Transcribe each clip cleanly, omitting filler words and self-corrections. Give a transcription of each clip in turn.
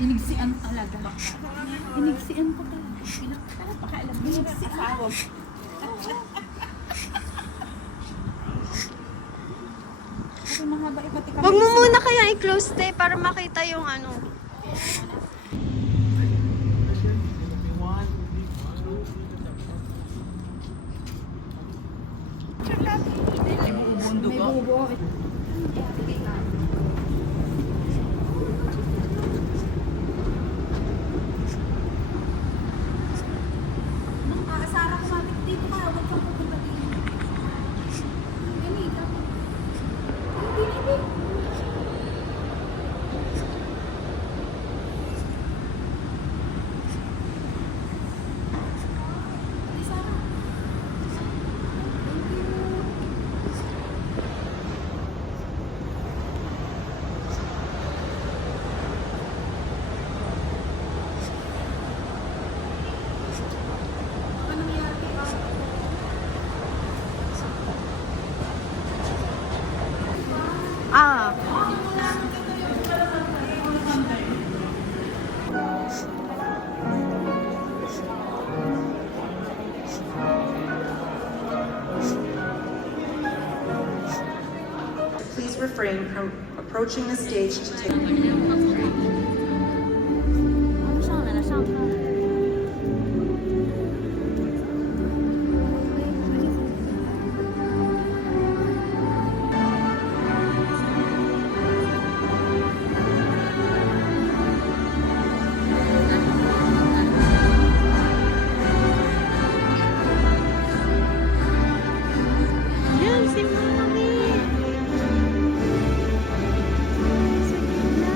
Inigsian talaga. Inigsian ko talaga. Pinapakaalam. Inigsian. Pero mahaba ipati kami. Huwag mo muna kaya i-close te para makita yung ano. May bubo. Sara, kumapit dito ka. Huwag kang pupunta dito. Hindi, dapat. Hindi. Hindi, Sara. Thank you. Ano nangyari? Ah. Please refrain from approaching the stage to take. 上来了，上车了。 Yan, si Mami! Sa gitna.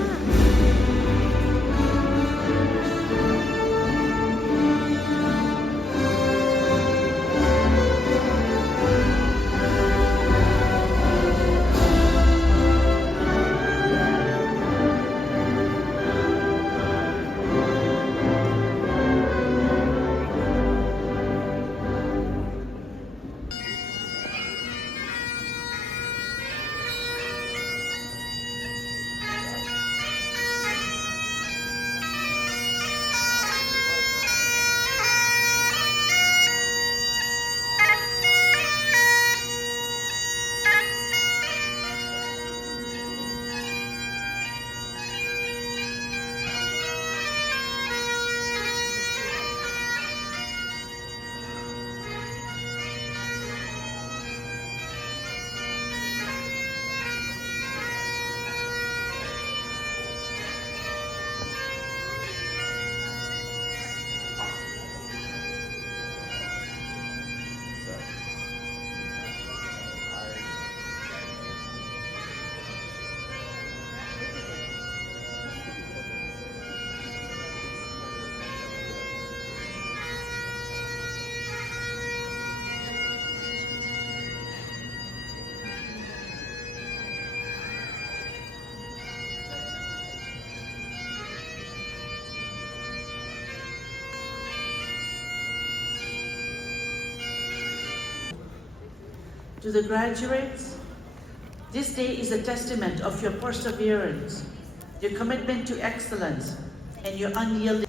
To the graduates, this day is a testament of your perseverance, your commitment to excellence, and your unyielding.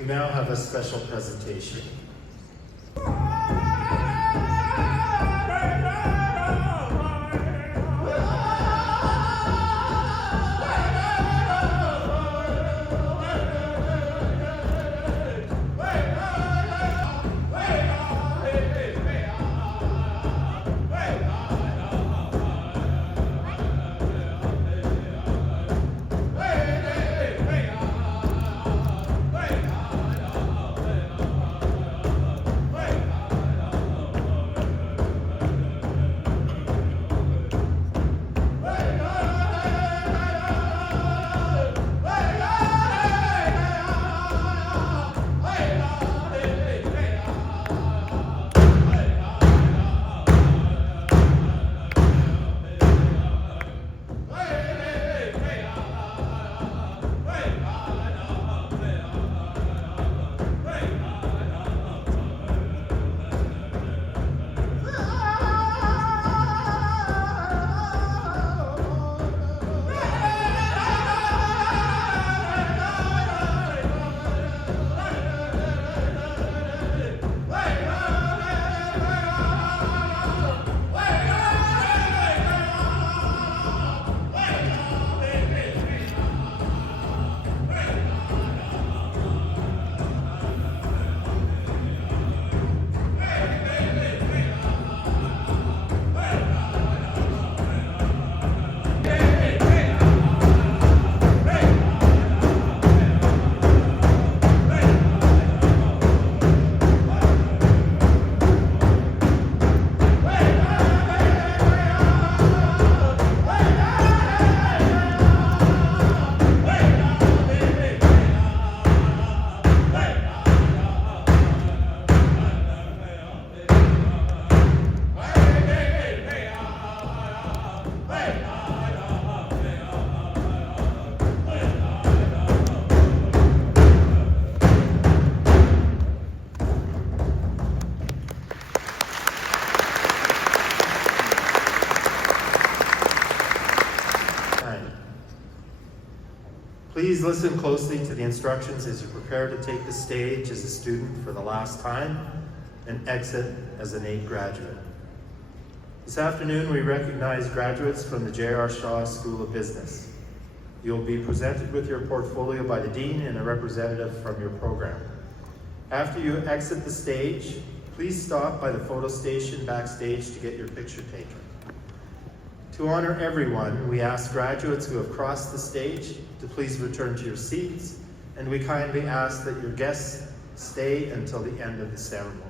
We now have a special presentation. Please listen closely to the instructions as you prepare to take the stage as a student for the last time and exit as an AIT graduate. This afternoon, we recognize graduates from the J.R. Shaw School of Business. You'll be presented with your portfolio by the Dean and a representative from your program. After you exit the stage, please stop by the photo station backstage to get your picture taken. To honor everyone, we ask graduates who have crossed the stage to please return to your seats, and we kindly ask that your guests stay until the end of the ceremony.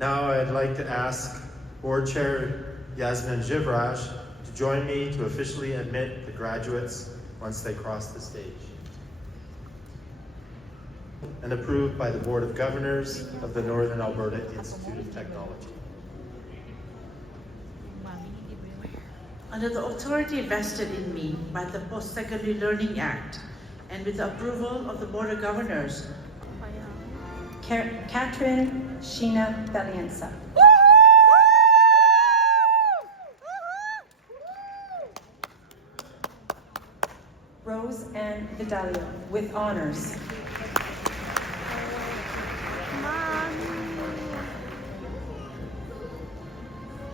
Now I'd like to ask Board Chair Yasmin Jivraj to join me to officially admit the graduates once they cross the stage. And approved by the Board of Governors of the Northern Alberta Institute of Technology. Under the authority vested in me by the Post-Secondary Learning Act and with the approval of the Board of Governors, Catherine Sheena Valienza. Rose Ann Vidalio with honors.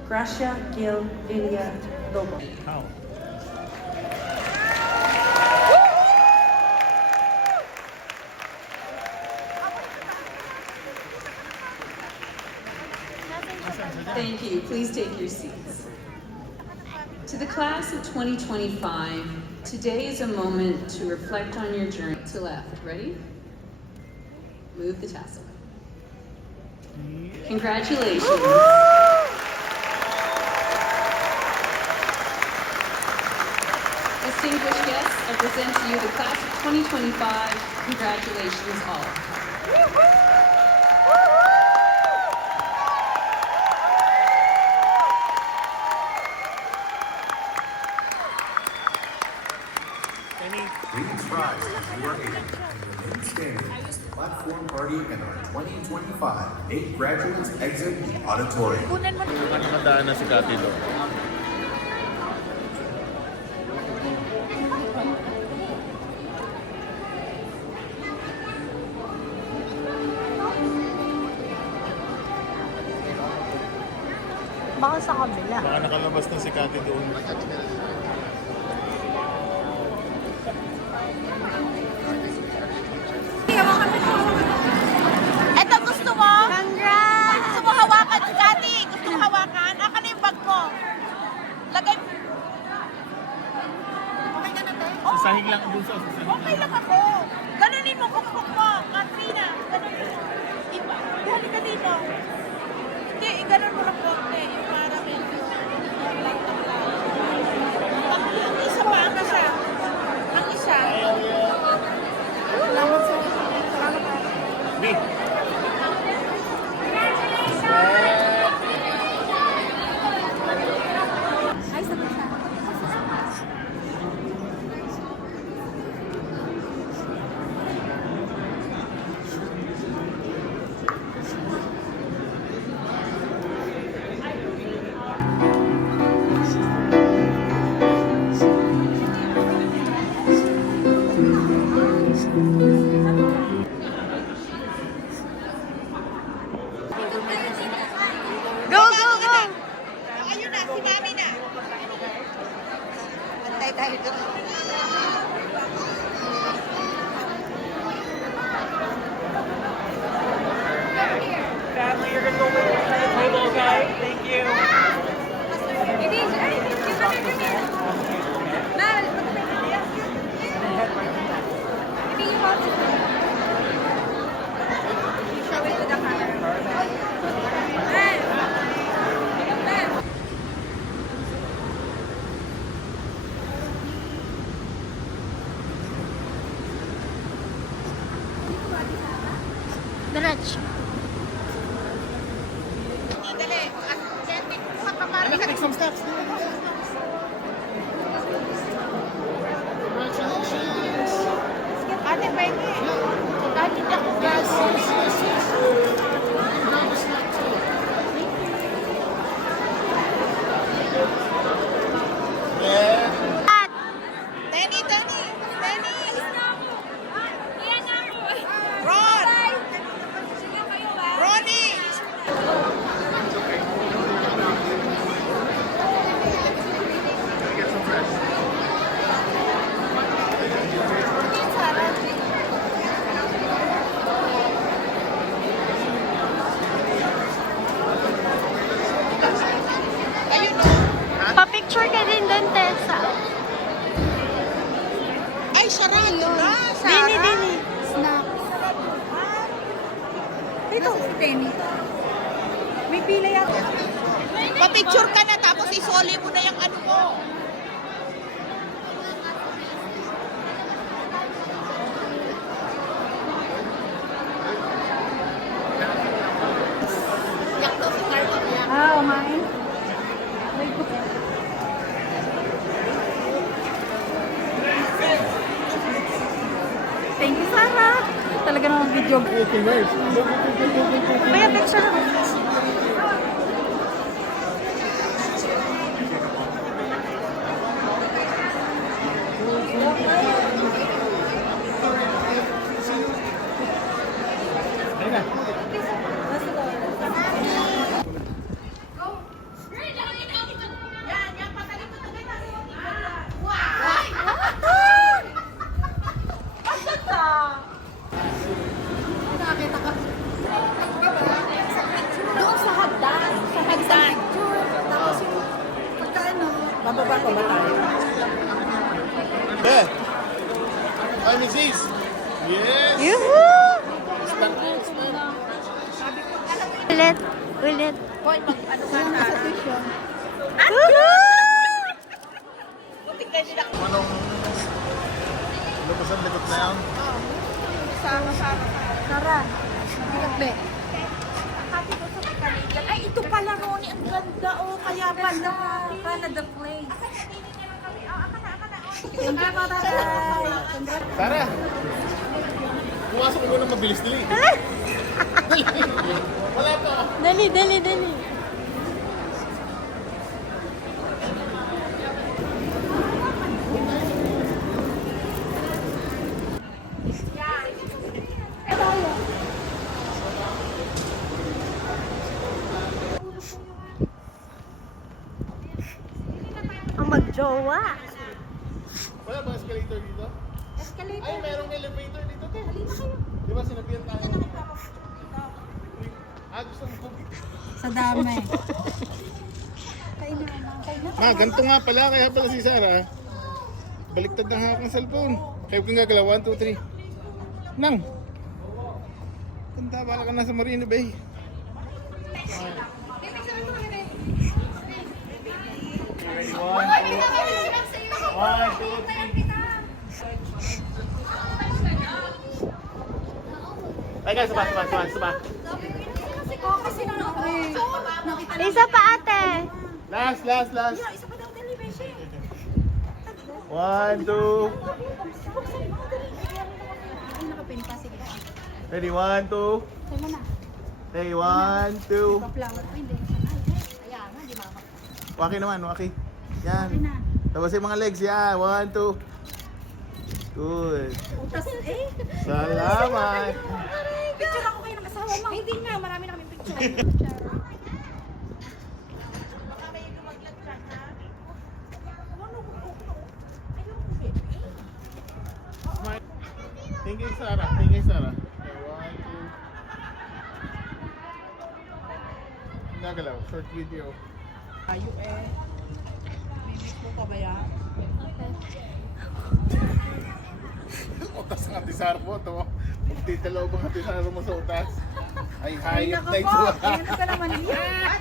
Gracia Gil Villa Lobo. Thank you. Please take your seats. To the class of 2025, today is a moment to reflect on your journey. To left. Ready? Move the tassel. Congratulations. Distinguished guests, I present to you the class of 2025. Congratulations all. Please rise as you are able and remain standing as the platform party and our 2025 8 graduates exit the auditorium. Nadaan na si Cathy doon. Baka sa kabila. Baka nakalabas na si Cathy doon. Eto, gusto mo? Congrats! Gusto mo hawakan, Kati? Gusto mo hawakan? Aka na yung bag mo. Lagay mo. Okay ka na, te? Oo. Sasahig lang doon sa sasahig. Okay lang ako. Ganunin mo, kukuk mo. Katrina, ganunin mo. Iba. Dali ka dito. Hindi, ganun mo lang konti. Yung para medyo. Ang isa pa, ang isa. Ang isa. Salamat sa salamat. B. Ay, sabi siya. Go, go, go! Ayun na, si Mami na. Antay tayo doon. family, you're going to go with the table, okay? Thank you. Diretso. Dali. Kuha ka para Take some steps. Ate, pwede. Kahit hindi ako gas. Tayo dito. Pa-picture ka na tapos isoli mo na yung ano mo. Ah, umain. Thank you, Sarah. Talaga naman video. Kaya picture na. Doon sa hagdan. Sa hagdan. Tapos yung pagkaano. Bababa ko ba tayo? Beth! Hi, Mrs. Yes! Yuhuu! Stand up, stand. Ulit. Ulit. Hoy, ano ka na? Woohoo! Tingnan nila. Anong... Lumabas ang likod na yan? Sama-sama. Sarah. Be. Happy ko sa Canadian. Ay, ito pala, Ronnie. Ang ganda, oh. Kaya pala. Canada place. Thank you, Tara! Pumasok ko muna mabilis dali. Wala pa ako. Dali, dali, dali. Ang magjowa. Wala bang escalator dito? Escalator. Ay, merong elevator dito. Di ba sinabihan tayo? Gusto mo cookie? Sa dami. Ganito nga pala. Kaya pala si Sarah. Baliktad ng hawak ng cellphone. Kayo kong gagalaw. 1, 2, 3. Nang! Tanda, bala ka nasa Marina Bay. Ready, 1, 2. 1, 2, 3. Ay guys, saba. Isa pa ate. Last. 1, 2. Ready, 1, 2. Ready, 1, 2. Waki naman, waki. Yan. Tapos yung mga legs, yan. 1, 2. Good. Salamat. Picture ako kayo ng asawa mo. Hindi nga, marami na kami picture. Baka may lumaglag ka, ha? Tingin Sarah. Okay, 1, 2. Nagalaw, short video. Tayo eh. Mimik mo pa ba yan? Utas ng atisar mo to. Magtitalaw bang atisar mo sa utas? Ay, hayop na ito. Ano ka naman yan?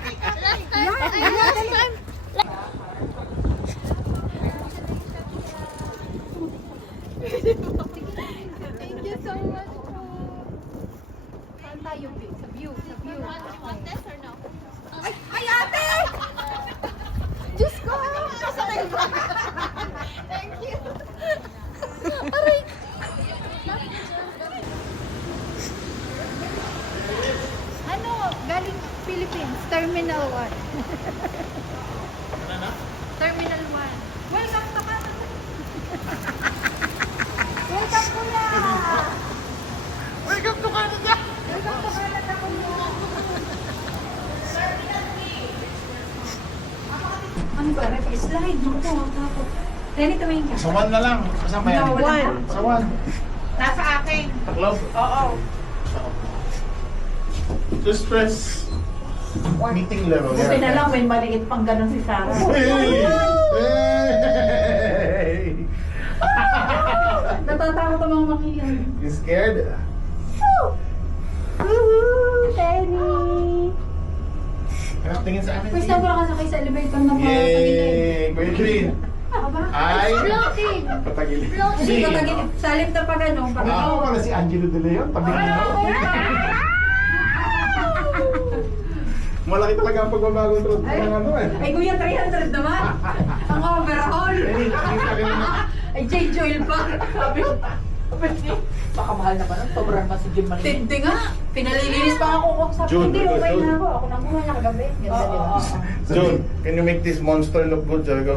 Thank you so much po. Saan tayo? Sa view. Contest or no? Ay, ate! Diyos ko! Thank you. Aray! Ano? Galing Philippines. Terminal 1. Terminal 1. Welcome to Canada. Welcome kuya! Welcome to Canada! Welcome to Canada kuya! Ano ba? Slide mo po. Renny, tumingin ka. Sa 1 na lang. Saan ba yan? Sa 1. Nasa akin. Taklob? Oo. Just press meeting level. Buti na lang, may maliit pang ganun si Sarah. Hey! Hey! Natatakot ang mga makiyan. You scared? Woohoo! Tenny! tingin sa amin. First time ko nakasakay sa elevator ng mga tagilid. Yay! Kuya Green. Aba? Ay! Floating! Patagilid. Hindi ka tagilid. Sa lift na pag ano. Pag Ako pala si Angelo De Leon. Tabi nila. Malaki talaga ang pagbabagong truth ng ano eh. Ay, kuya, 300 naman. Ang overhaul. Ay, change oil pa. Sabi ko. Baka mahal naman ang sobrang mas si Jim Marie. Tindi nga. Pinalilinis pa ako. Sabi, June, hindi, okay June. na ako. Ako nang muna niya kagabi. Ganda, di ba? June, can you make this monster look good? Sabi ko,